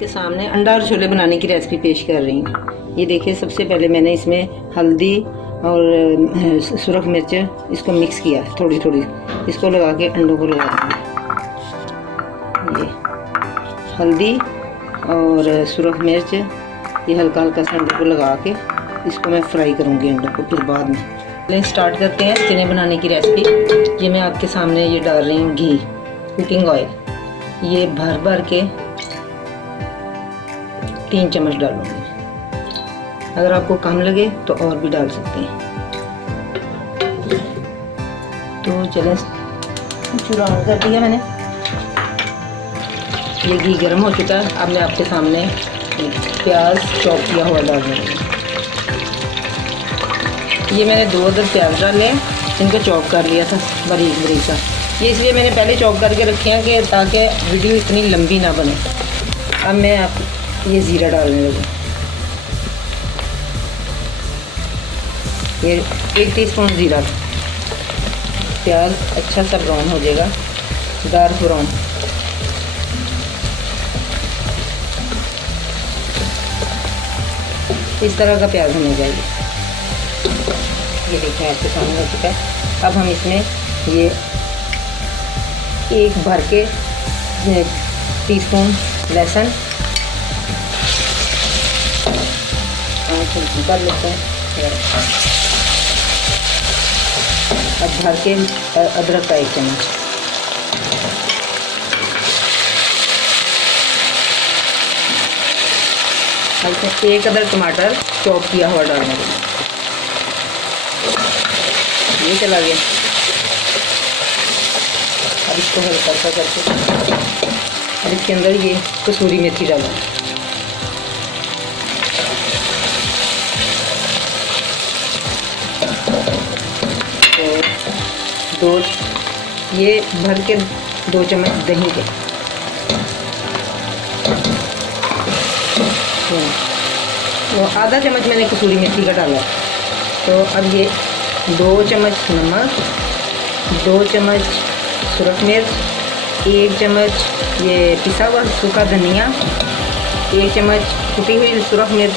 आपके सामने अंडा और छोले बनाने की रेसिपी पेश कर रही हूँ। ये देखिए, सबसे पहले मैंने इसमें हल्दी और सुरख मिर्च इसको मिक्स किया है थोड़ी थोड़ी। इसको लगा के अंडों को लगा देंगे। ये हल्दी और सुरख मिर्च ये हल्का हल्का सा अंडों को लगा के इसको मैं फ्राई करूँगी अंडों को। फिर बाद में चलिए स्टार्ट करते हैं चने बनाने की रेसिपी। ये मैं आपके सामने ये डाल रही हूँ घी, कुकिंग ऑयल। ये भर भर के 3 चम्मच डालूंगी। अगर आपको कम लगे तो और भी डाल सकते हैं। तो चलें, चूल्हा ऑन कर दिया मैंने। ये घी गर्म हो चुका है। अब मैं आपके सामने प्याज चॉप किया हुआ डाल दूँगी। ये मैंने 2 अदद प्याज डाले हैं, इनको चॉप कर लिया था बारीक बारीक सा। ये इसलिए मैंने पहले चॉप करके रखे हैं कि ताकि वीडियो इतनी लंबी ना बने। अब मैं आप ये ज़ीरा डालने लगी। ये 1 टीस्पून ज़ीरा। प्याज अच्छा सा ब्राउन हो जाएगा, डार्क ब्राउन। इस तरह का प्याज होना चाहिए। ये देखिए आपके सामने हो चुका है। अब हम इसमें ये 1 भर के टीस्पून लहसुन कर लेते हैं। अब भर के अदरक का 1 चम्मच। अब इसमें 1 अदर टमाटर चॉप किया हुआ डालने के लिए। ये चला गया। अब इसको हल्का सा करके अब इसके अंदर ये कसूरी मेथी डालूँ। तो ये भर के 2 चम्मच दही के। तो आधा चम्मच मैंने कसूरी मेथी का डाला। तो अब ये 2 चम्मच नमक, 2 चम्मच सुरख मिर्च, 1 चम्मच ये पिसा हुआ सूखा धनिया, 1 चम्मच कुटी हुई सुरख मिर्च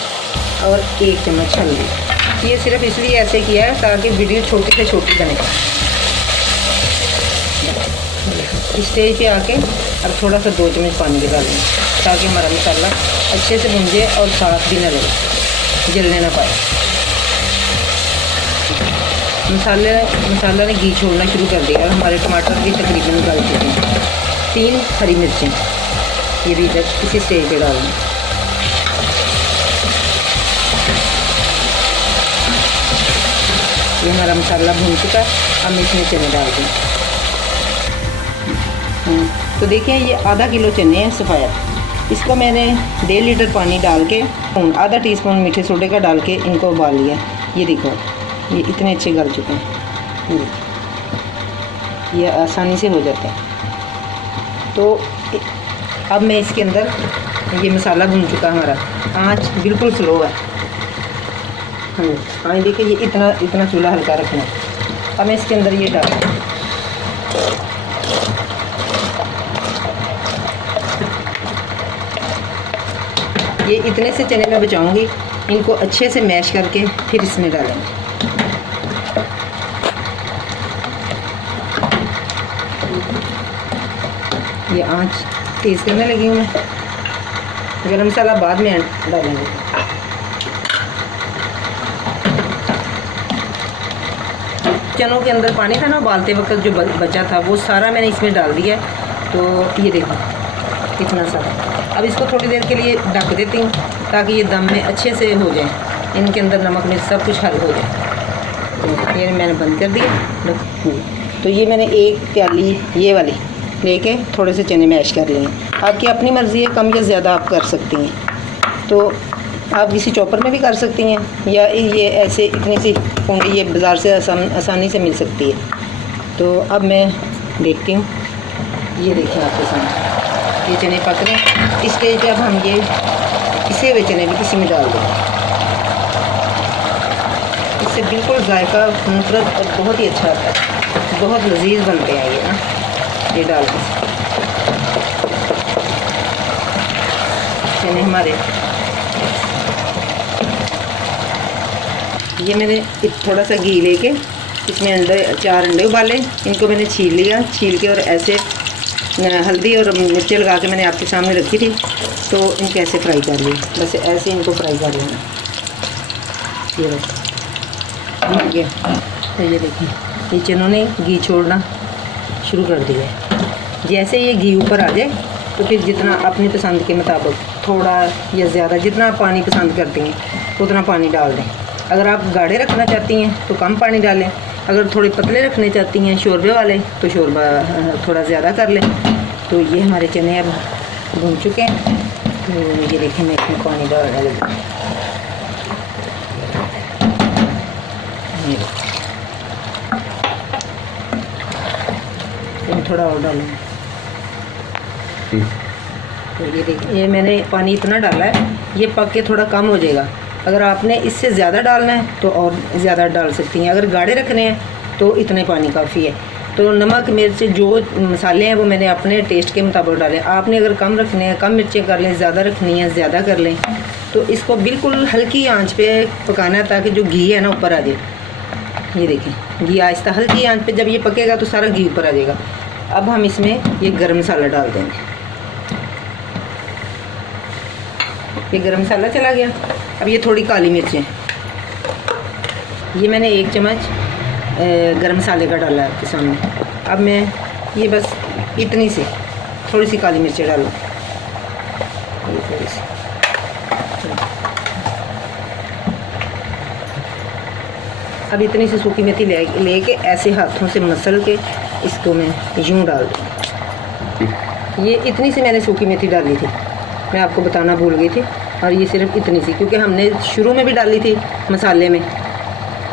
और 1 चम्मच हल्दी। ये सिर्फ इसलिए ऐसे किया है ताकि वीडियो छोटी से छोटी बने। इस स्टेज पे आके अब थोड़ा सा 2 चम्मच पानी के डालेंगे ताकि हमारा मसाला अच्छे से भुन जाए और साथ भी ना लगे, जलने ना पाए। मसाला ने घी छोड़ना शुरू कर दिया और हमारे टमाटर भी तकरीबन गल चुके हैं। 3 हरी मिर्चें ये भी इसी स्टेज पे डालेंगे। ये हमारा मसाला भून चुका है। अब इसमें चने डाल दें। तो देखिए, ये आधा किलो चने हैं सफ़ेद। इसको मैंने 1.5 लीटर पानी डाल के आधा टीस्पून मीठे सोडे का डाल के इनको उबाल लिया। ये देखो, ये इतने अच्छे गल चुके हैं। ये आसानी से हो जाते हैं। तो अब मैं इसके अंदर ये मसाला भून चुका हमारा। आँच बिल्कुल स्लो है। हाँ, देखिए, ये इतना चूल्हा हल्का रखना है। अब मैं इसके अंदर ये डाल ये इतने से चने में बचाऊंगी। इनको अच्छे से मैश करके फिर इसमें डालेंगे। ये आँच तेज़ करने लगी हूँ मैं। गरम मसाला बाद में डालेंगे। चनों के अंदर पानी था ना उबालते वक्त, जो बचा था वो सारा मैंने इसमें डाल दिया। तो ये देखो इतना सारा। अब इसको थोड़ी देर के लिए ढक देती हूँ ताकि ये दम में अच्छे से हो जाए। इनके अंदर नमक मिर्च सब कुछ हल हो जाए। ये मैंने बंद कर दिया। तो ये मैंने 1 प्याली ये वाली लेके थोड़े से चने मैश कर लिए। आपकी अपनी मर्ज़ी है, कम या ज़्यादा आप कर सकती हैं। तो आप किसी चॉपर में भी कर सकती हैं या ये ऐसे इतनी सी पूंगी ये बाज़ार से आसानी से मिल सकती है। तो अब मैं देखती हूँ। ये देखिए आपके सामने ये चने पक रहे हैं। इस स्टेज पे अब हम ये पिसे हुए चने भी इसी में डाल देंगे। इससे बिल्कुल जायका खूबसूरत और बहुत ही अच्छा आता है। बहुत लजीज बनते हैं ये ना, ये डाल दें। चने हमारे। ये मैंने थोड़ा सा घी लेके इसमें 4 अंडे उबाले, इनको मैंने छील लिया, छील के और ऐसे हल्दी और मिर्ची लगा के मैंने आपके सामने रखी थी, तो इनको ऐसे फ्राई कर लिए, बस ऐसे इनको फ्राई कर लेना। ये बस ठीक है। तो ये देखिए ये चनों ने घी छोड़ना शुरू कर दिया है। जैसे ये घी ऊपर आ जाए तो फिर जितना अपनी पसंद के मुताबिक थोड़ा या ज़्यादा, जितना आप पानी पसंद करती हैं उतना पानी डाल दें। अगर आप गाढ़े रखना चाहती हैं तो कम पानी डालें, अगर थोड़े पतले रखने चाहती हैं शोरबे वाले तो शोरबा थोड़ा ज़्यादा कर लें। तो ये हमारे चने अब भून चुके हैं। तो ये देखें मैं इसमें पानी डालने लगी। थोड़ा और डालूँगी। तो ये देखिए ये मैंने पानी इतना डाला है, ये पक के थोड़ा कम हो जाएगा। अगर आपने इससे ज़्यादा डालना है तो और ज़्यादा डाल सकती हैं, अगर गाढ़े रखने हैं तो इतने पानी काफ़ी है। तो नमक मिर्च जो मसाले हैं वो मैंने अपने टेस्ट के मुताबिक डाले। आपने अगर कम रखने हैं कम मिर्चें कर लें, ज़्यादा रखनी है ज़्यादा कर लें। तो इसको बिल्कुल हल्की आंच पे पकाना है ताकि जो घी है ना ऊपर आ जाए। ये देखें घी आहिस्ता हल्की आंच पे जब ये पकेगा तो सारा घी ऊपर आ जाएगा। अब हम इसमें ये गरम मसाला डाल देंगे। ये गरम मसाला चला गया। अब ये थोड़ी काली मिर्चें, ये मैंने 1 चम्मच गरम मसाले का डाला है आपके सामने। अब मैं ये बस इतनी सी थोड़ी सी काली मिर्चें डालूँ, ये थोड़ी सी। अब इतनी सी सूखी मेथी लेके ऐसे हाथों से मसल के इसको मैं यूँ डाल दूँ। ये इतनी सी मैंने सूखी मेथी डाली थी, मैं आपको बताना भूल गई थी। और ये सिर्फ इतनी सी, क्योंकि हमने शुरू में भी डाली थी मसाले में,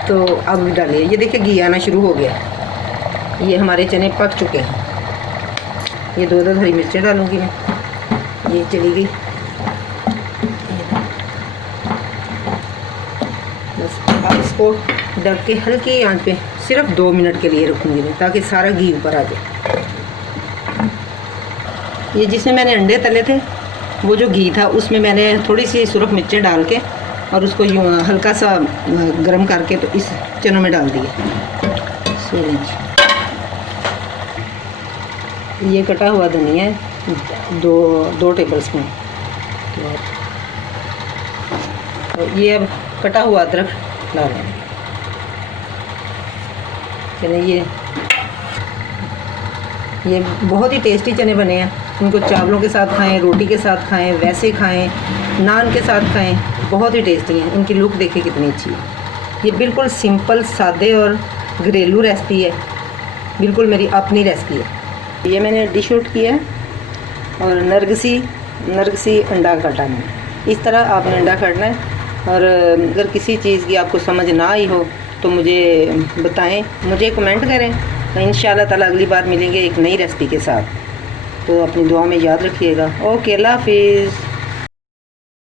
तो अब भी डालिए। ये देखिए घी आना शुरू हो गया, ये हमारे चने पक चुके हैं। ये 2 हरी मिर्चें डालूँगी मैं, ये चली गई। बस अब इसको ढक के हल्की आंच पे सिर्फ 2 मिनट के लिए रखूँगी मैं, ताकि सारा घी ऊपर आ जाए। ये जिसमें मैंने अंडे तले थे वो जो घी था उसमें मैंने थोड़ी सी सुरख मिर्चें डाल के और उसको यूँ हल्का सा गर्म करके तो इस चनों में डाल दिए। ये कटा हुआ धनिया है 2 टेबल स्पून। तो ये अब कटा हुआ अदरक डालें। चलिए ये बहुत ही टेस्टी चने बने हैं। इनको चावलों के साथ खाएं, रोटी के साथ खाएं, वैसे खाएं, नान के साथ खाएं, बहुत ही टेस्टी हैं। इनकी लुक देखिए कितनी अच्छी है। ये बिल्कुल सिंपल सादे और घरेलू रेसिपी है, बिल्कुल मेरी अपनी रेसिपी है। ये मैंने डिश आउट किया है और नरगसी अंडा काटना है। इस तरह आपने अंडा काटना है। और अगर किसी चीज़ की आपको समझ ना आई हो तो मुझे बताएं, मुझे कमेंट करें। इंशाल्लाह ताला अगली बार मिलेंगे एक नई रेसिपी के साथ। तो अपनी दुआ में याद रखिएगा। ओके, अल्लाह हाफिज़।